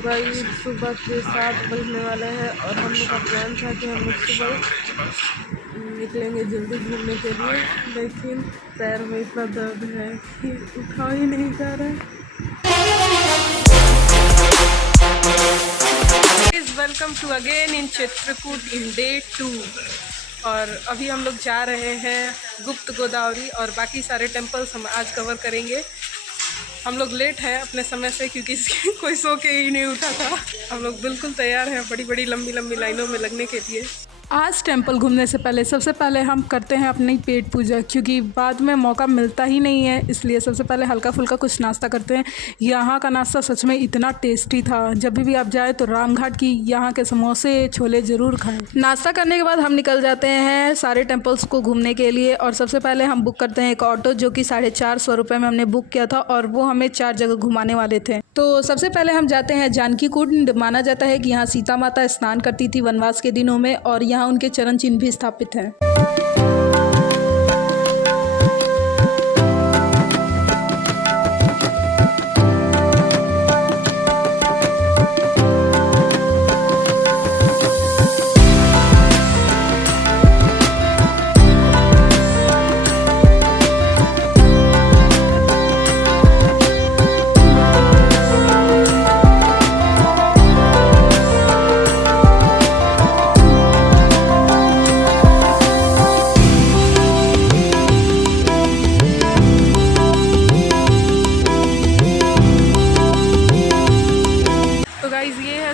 भाई सुबह के 7 बजने वाले हैं और हम लोग का प्लान था कि हम लोग सुबह निकलेंगे जल्दी घूमने के लिए, लेकिन पैर में इतना दर्द है कि उठा ही नहीं जा रहा है। Welcome to again in Chitrakoot in day 2 और अभी हम लोग जा रहे हैं गुप्त गोदावरी और बाकी सारे टेम्पल्स हम आज कवर करेंगे। हम लोग लेट हैं अपने समय से क्योंकि कोई सो के ही नहीं उठा था। हम लोग बिल्कुल तैयार हैं बड़ी बड़ी लंबी लंबी लाइनों में लगने के लिए। आज टेंपल घूमने से पहले सबसे पहले हम करते हैं अपनी पेट पूजा, क्योंकि बाद में मौका मिलता ही नहीं है, इसलिए सबसे पहले हल्का फुल्का कुछ नाश्ता करते हैं। यहाँ का नाश्ता सच में इतना टेस्टी था, जब भी आप जाए तो रामघाट की यहाँ के समोसे छोले ज़रूर खाएं। नाश्ता करने के बाद हम निकल जाते हैं सारे टेम्पल्स को घूमने के लिए और सबसे पहले हम बुक करते हैं एक ऑटो, जो कि 450 रुपये में हमने बुक किया था और वो हमें 4 जगह घुमाने वाले थे। तो सबसे पहले हम जाते हैं जानकी कुंड। माना जाता है कि यहाँ सीता माता स्नान करती थी वनवास के दिनों में और यहाँ उनके चरण चिन्ह भी स्थापित हैं।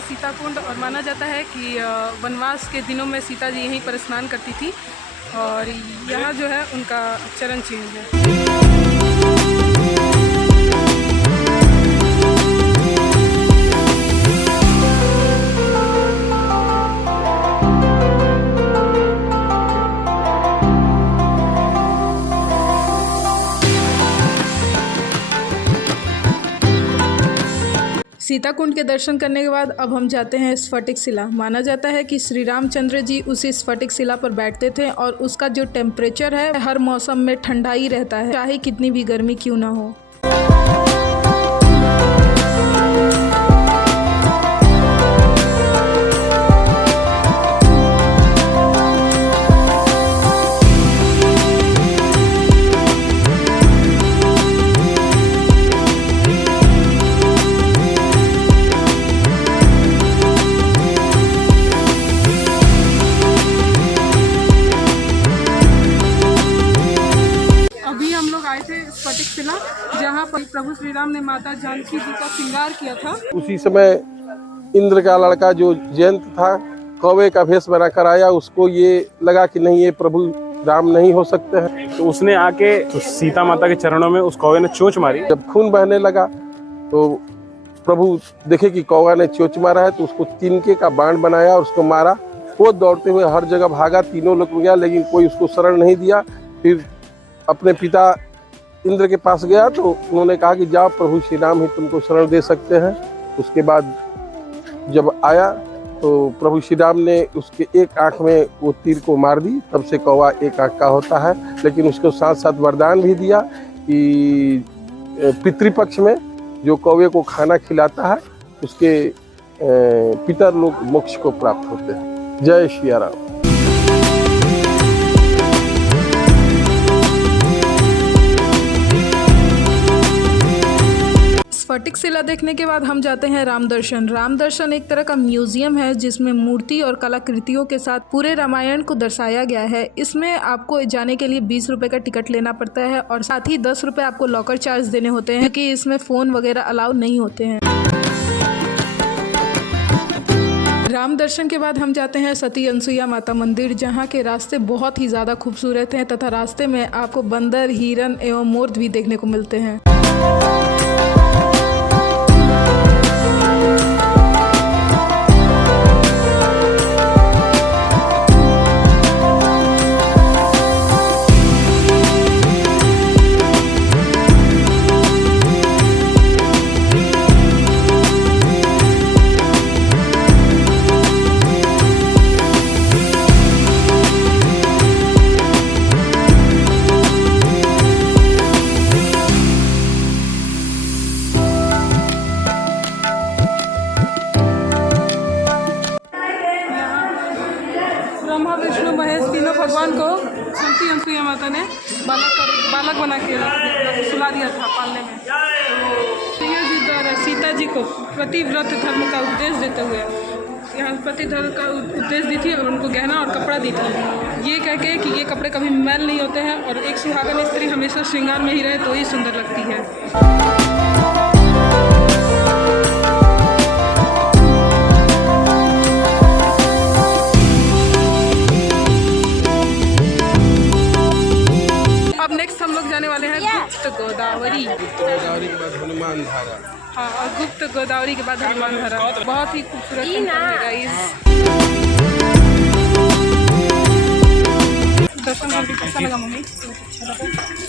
सीता कुंड और माना जाता है कि वनवास के दिनों में सीता जी यहीं पर स्नान करती थी और यहाँ जो है उनका चरण चिन्ह है। सीता कुंड के दर्शन करने के बाद अब हम जाते हैं स्फटिक शिला। माना जाता है कि श्री रामचंद्र जी उसी स्फटिक शिला पर बैठते थे और उसका जो टेम्परेचर है हर मौसम में ठंडा ही रहता है, चाहे कितनी भी गर्मी क्यों ना हो। स्फटिक शिला जहाँ पर प्रभु श्री राम ने माता जानकी जी का श्रृंगार किया था। उसी समय इंद्र का लड़का जो जयंत था कौवे का भेष बनाकर आया, उसको ये लगा कि नहीं ये प्रभु राम नहीं हो सकते हैं, तो उसने आके तो सीता माता के चरणों में उस कौवे ने चोंच मारी। जब खून बहने लगा तो प्रभु देखे कि कौवा ने चोंच मारा है तो उसको तिनके का बाण बनाया और उसको मारा। वो दौड़ते हुए हर जगह भागा, तीनों लोग गया लेकिन कोई उसको शरण नहीं दिया। फिर अपने पिता इंद्र के पास गया तो उन्होंने कहा कि जाओ प्रभु श्री राम ही तुमको शरण दे सकते हैं। उसके बाद जब आया तो प्रभु श्री राम ने उसके एक आंख में वो तीर को मार दी, तब से कौवा एक आंख का होता है। लेकिन उसको साथ साथ वरदान भी दिया कि पितृपक्ष में जो कौवे को खाना खिलाता है उसके पितर लोग मोक्ष को प्राप्त होते हैं। जय श्री राम। स्फटिक शिला देखने के बाद हम जाते हैं राम दर्शन। राम दर्शन एक तरह का म्यूजियम है जिसमें मूर्ति और कलाकृतियों के साथ पूरे रामायण को दर्शाया गया है। इसमें आपको जाने के लिए 20 रुपये का टिकट लेना पड़ता है और साथ ही 10 रुपये आपको लॉकर चार्ज देने होते हैं, क्योंकि इसमें फ़ोन वगैरह अलाउ नहीं होते हैं। राम दर्शन के बाद हम जाते हैं सती अनसुईया माता मंदिर, जहाँ के रास्ते बहुत ही ज़्यादा खूबसूरत हैं तथा रास्ते में आपको बंदर, हिरन एवं मोर भी देखने को मिलते हैं। महेश तीनों भगवान को संती अनसुईया माता ने बालक बना के सुला दिया था पालने में। तो ये जी द्वारा सीता जी को प्रतिव्रत धर्म का उपदेश देते हुए यहाँ पति धर्म का उपदेश दी थी और उनको गहना और कपड़ा दी थी, ये कह के कि ये कपड़े कभी मैल नहीं होते हैं और एक सुहागन स्त्री हमेशा श्रृंगार में ही रहे तो ही सुंदर लगती है। अब नेक्स्ट हम लोग जाने वाले हैं गुप्त गोदावरी। गुप्त गोदावरी के बाद हनुमान धारा। हाँ, और गुप्त गोदावरी के बाद हनुमान धारा बहुत ही खूबसूरत दर्शन करके कैसा लगा मम्मी?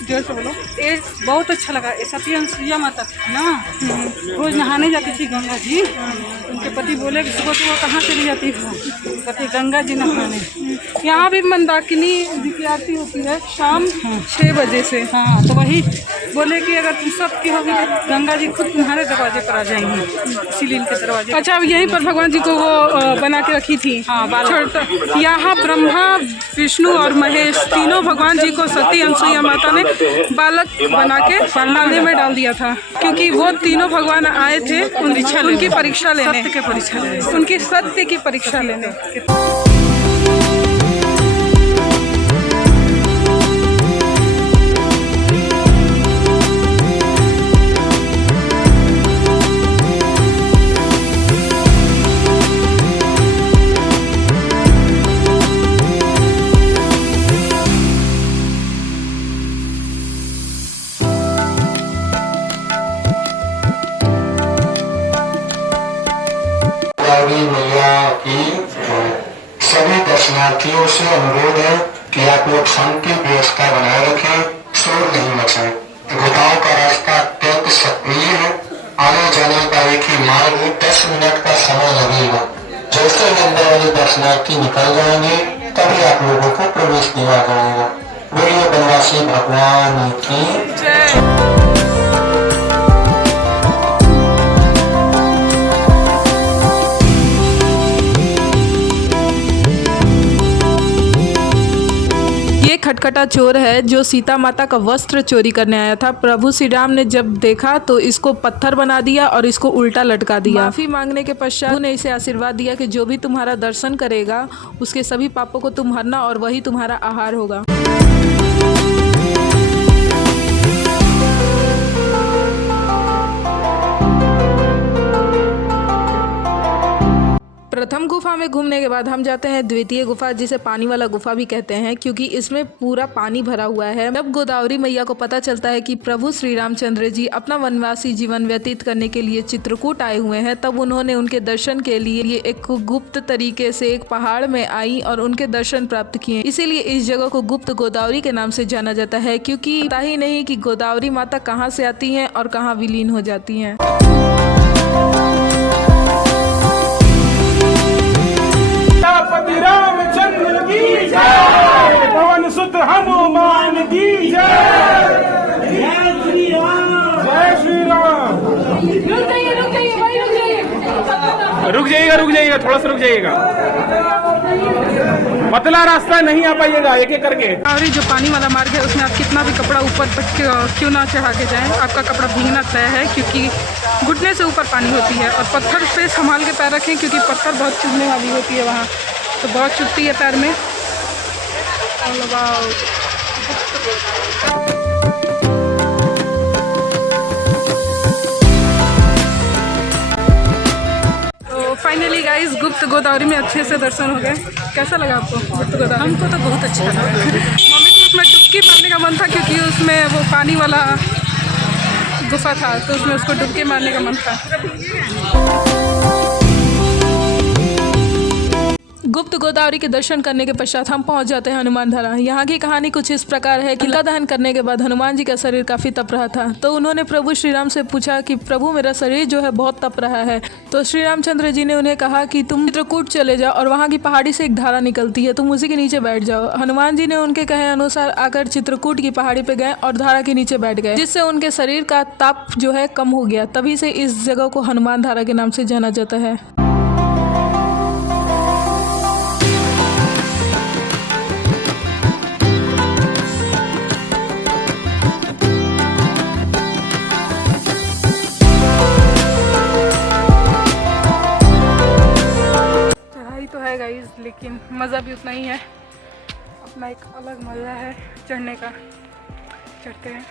जोर से बोलो। ये बहुत अच्छा लगा। ये सती अनसुईया माता थी ना, रोज नहाने जाती थी गंगा जी। उनके पति बोले कि सुबह सुबह कहाँ चली जाती हो? कहते गंगा जी नहाने। यहाँ भी मंदाकिनी जी की आरती होती है शाम 6 बजे से। हाँ, तो वही बोले कि अगर तुम सबकी होगी तो गंगा जी खुद तुम्हारे दरवाजे पर आ जाएंगी, इसीलिए इनके दरवाजे। अच्छा, अब यहीं पर भगवान जी को वो बना के रखी थी। हाँ, यहाँ ब्रह्मा विष्णु और महेश तीनों भगवान जी को सती अनसुईया माता ने बालक बना के पालने में डाल दिया था, क्योंकि वो तीनों भगवान आए थे उनकी परीक्षा लेने, उनकी सत्य की परीक्षा लेने। मैया की सभी दर्शनार्थियों से अनुरोध है कि आप लोग शांति व्यवस्था बनाए रखें, शोर नहीं मचे। गुफाओं का रास्ता अत्यंत सक्रिय है, आने जाने का एक ही मार्ग है, 10 मिनट का समय लगेगा। जैसे अंदर वाले दर्शनार्थी निकल जाएंगे तभी आप लोगों को प्रवेश दिया जाएगा। बोलिए बनवासी भगवान की। खटखटा चोर है जो सीता माता का वस्त्र चोरी करने आया था। प्रभु श्री राम ने जब देखा तो इसको पत्थर बना दिया और इसको उल्टा लटका दिया। माफी मांगने के पश्चात ने इसे आशीर्वाद दिया कि जो भी तुम्हारा दर्शन करेगा उसके सभी पापों को तुम हरना और वही तुम्हारा आहार होगा। प्रथम गुफा में घूमने के बाद हम जाते हैं द्वितीय गुफा, जिसे पानी वाला गुफा भी कहते हैं, क्योंकि इसमें पूरा पानी भरा हुआ है। जब गोदावरी मैया को पता चलता है कि प्रभु श्री रामचंद्र जी अपना वनवासी जीवन व्यतीत करने के लिए चित्रकूट आए हुए हैं, तब उन्होंने उनके दर्शन के लिए एक गुप्त तरीके से एक पहाड़ में आई और उनके दर्शन प्राप्त किए। इसीलिए इस जगह को गुप्त गोदावरी के नाम से जाना जाता है, क्योंकि पता ही नहीं कि गोदावरी माता कहाँ से आती है और कहाँ विलीन हो जाती है। रामचंद्र की जय, पवन सुत हनुमान की जय, जय श्री राम, जय श्री राम। रुक जाइएगा, थोड़ा सा रुक जाइएगा। पतला रास्ता नहीं आ पाइएगा, एक एक करके। और जो पानी वाला मार्ग है उसमें आप कितना भी कपड़ा ऊपर तक क्यों ना चढ़ा के जाएं, आपका कपड़ा भीगना तय है, क्योंकि घुटने से ऊपर पानी होती है। और पत्थर पे संभाल के पैर रखें, क्योंकि पत्थर बहुत चुभने वाली होती है वहाँ, तो बहुत चुभती है पैर में। तो फाइनली गाइस गुप्त गोदावरी में अच्छे से दर्शन हो गए। कैसा लगा आपको गुप्त गोदावरी? हमको तो बहुत अच्छा लगा। मम्मी को उसमें डुबकी मारने का मन था, क्योंकि उसमें वो पानी वाला गुफा था, तो उसमें उसको डुबकी मारने का मन था। गुप्त गोदावरी के दर्शन करने के पश्चात हम पहुंच जाते हैं हनुमान धारा। यहाँ की कहानी कुछ इस प्रकार है कि दहन करने के बाद हनुमान जी का शरीर काफी तप रहा था, तो उन्होंने प्रभु श्री राम से पूछा कि प्रभु मेरा शरीर जो है बहुत तप रहा है। तो श्री रामचंद्र जी ने उन्हें कहा कि तुम चित्रकूट चले जाओ और वहाँ की पहाड़ी से एक धारा निकलती है, तुम उसी के नीचे बैठ जाओ। हनुमान जी ने उनके कहे अनुसार आकर चित्रकूट की पहाड़ी पे गए और धारा के नीचे बैठ गए, जिससे उनके शरीर का ताप जो है कम हो गया। तभी से इस जगह को हनुमान धारा के नाम से जाना जाता है। है गाइस, लेकिन मज़ा भी उतना ही है। अपना एक अलग मज़ा है चढ़ने का। चढ़ते हैं।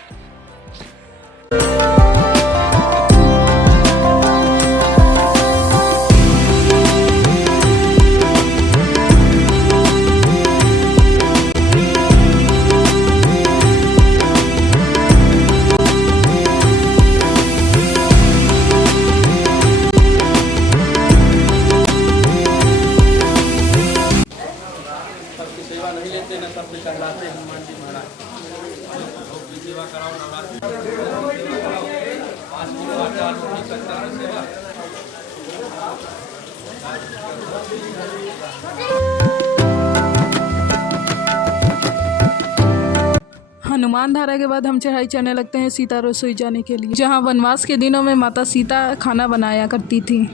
हनुमान धारा के बाद हम चढ़ाई चढ़ने लगते हैं सीता रसोई जाने के लिए, जहां वनवास के दिनों में माता सीता खाना बनाया करती थी।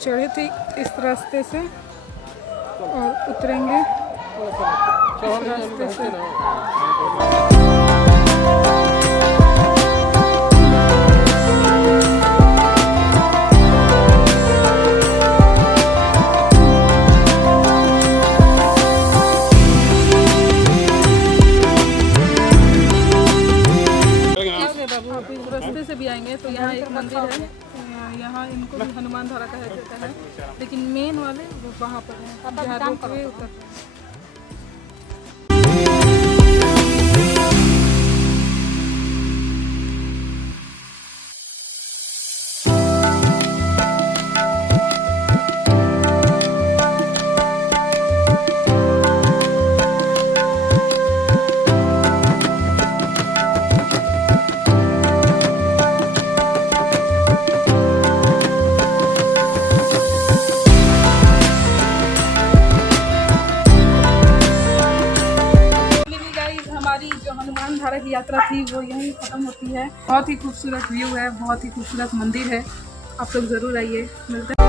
चढ़े थे इस रास्ते से और उतरेंगे इस रास्ते से। बाबू आप इस रास्ते से भी आएंगे तो यहाँ एक मंदिर है, यहाँ इनको भी हनुमान धारा कहा जाता है, लेकिन मेन वाले वो वहाँ पर है जहाँ रोपवे उतरते हैं। हनुमान धारा की यात्रा थी वो यहीं ख़त्म होती है। बहुत ही खूबसूरत व्यू है, बहुत ही खूबसूरत मंदिर है, आप लोग ज़रूर आइए। मिलते हैं।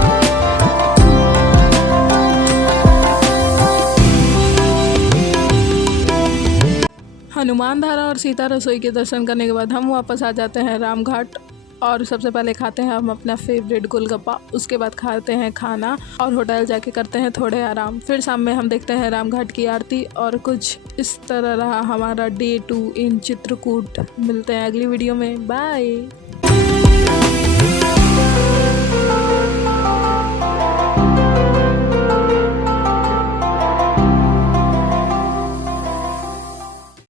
हनुमान धारा और सीता रसोई के दर्शन करने के बाद हम वापस आ जाते हैं रामघाट और सबसे पहले खाते हैं हम अपना फेवरेट गोलगप्पा, उसके बाद खाते हैं खाना और होटल जाके करते हैं थोड़े आराम। फिर शाम में हम देखते हैं रामघाट की आरती और कुछ इस तरह रहा हमारा डे 2 इन चित्रकूट। मिलते हैं अगली वीडियो में, बाय।